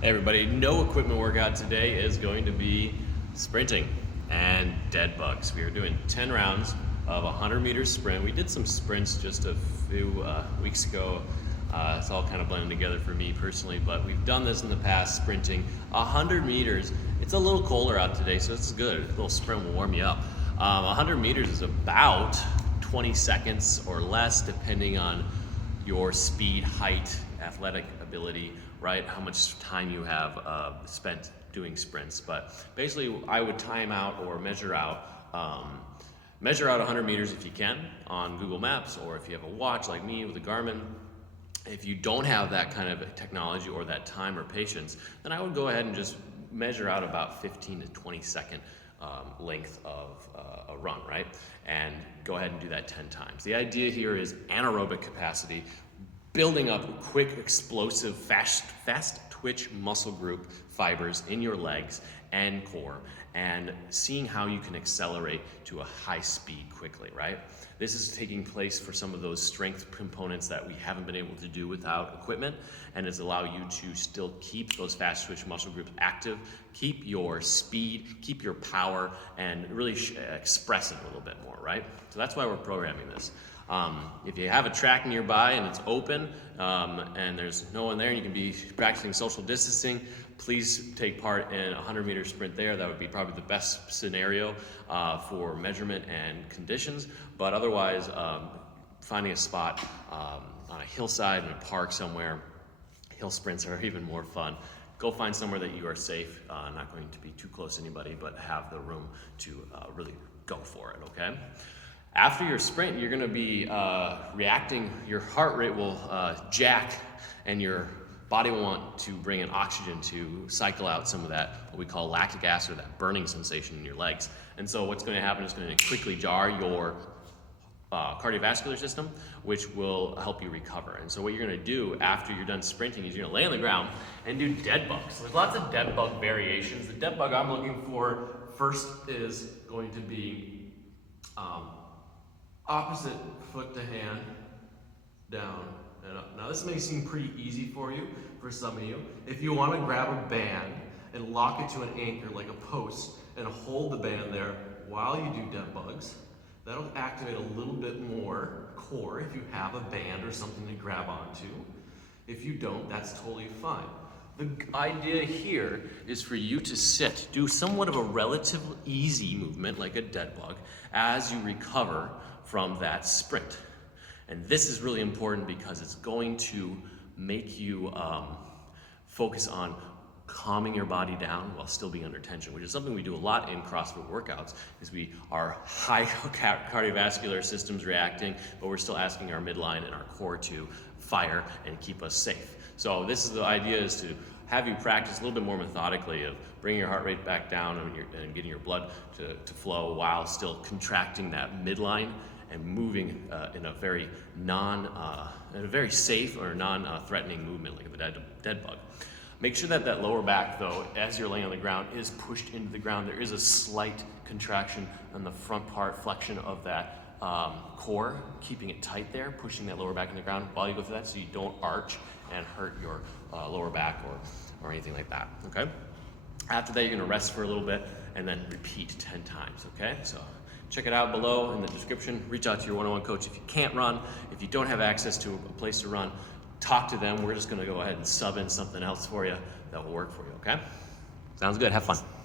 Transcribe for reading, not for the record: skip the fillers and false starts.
Hey everybody, no equipment workout today is going to be sprinting and dead bugs. We are doing 10 rounds of a 100-meter sprint. We did some sprints just a few weeks ago. It's all kind of blending together for me personally, but we've done this in the past, sprinting 100 meters. It's a little colder out today, so it's good. A little sprint will warm you up. 100 meters is about 20 seconds or less, depending on your speed, height, athletic ability, right? How much time you have spent doing sprints. But basically, I would time out or measure out 100 meters if you can on Google Maps, or if you have a watch like me with a Garmin. If you don't have that kind of technology or that time or patience, then I would go ahead and just measure out about 15 to 20 second length of a run, right? And go ahead and do that 10 times. The idea here is anaerobic capacity, building up quick, explosive, fast twitch muscle group fibers in your legs and core, and seeing how you can accelerate to a high speed quickly, right? This is taking place for some of those strength components that we haven't been able to do without equipment, and it's allow you to still keep those fast twitch muscle groups active, keep your speed, keep your power, and really express it a little bit more, right? So that's why we're programming this. If you have a track nearby and it's open and there's no one there and you can be practicing social distancing, please take part in a 100-meter sprint there. That would be probably the best scenario for measurement and conditions. But otherwise, finding a spot on a hillside in a park somewhere, hill sprints are even more fun. Go find somewhere that you are safe, not going to be too close to anybody, but have the room to really go for it, okay? After your sprint, you're gonna be reacting, your heart rate will jack, and your body will want to bring in oxygen to cycle out some of that, what we call lactic acid, or that burning sensation in your legs. And so what's gonna happen is gonna quickly jar your cardiovascular system, which will help you recover. And so what you're gonna do after you're done sprinting is you're gonna lay on the ground and do dead bugs. So there's lots of dead bug variations. The dead bug I'm looking for first is going to be opposite foot to hand, down and up. Now this may seem pretty easy for you, for some of you. If you want to grab a band and lock it to an anchor like a post and hold the band there while you do dead bugs, that'll activate a little bit more core if you have a band or something to grab onto. If you don't, that's totally fine. The idea here is for you to sit, do somewhat of a relatively easy movement like a dead bug as you recover from that sprint. And this is really important because it's going to make you focus on calming your body down while still being under tension, which is something we do a lot in CrossFit workouts, is our high cardiovascular systems reacting, but we're still asking our midline and our core to fire and keep us safe. So this is the idea, is to have you practice a little bit more methodically of bringing your heart rate back down and getting your blood to flow while still contracting that midline and moving in a very safe or non-threatening movement like the dead bug. Make sure that that lower back, though, as you're laying on the ground, is pushed into the ground. There is a slight contraction on the front part, flexion of that core, keeping it tight there, pushing that lower back in the ground while you go through that, so you don't arch and hurt your lower back or anything like that, okay? After that, you're gonna rest for a little bit and then repeat 10 times, okay? So check it out below in the description. Reach out to your one-on-one coach if you can't run. If you don't have access to a place to run, talk to them. We're just gonna go ahead and sub in something else for you that will work for you, okay? Sounds good, have fun.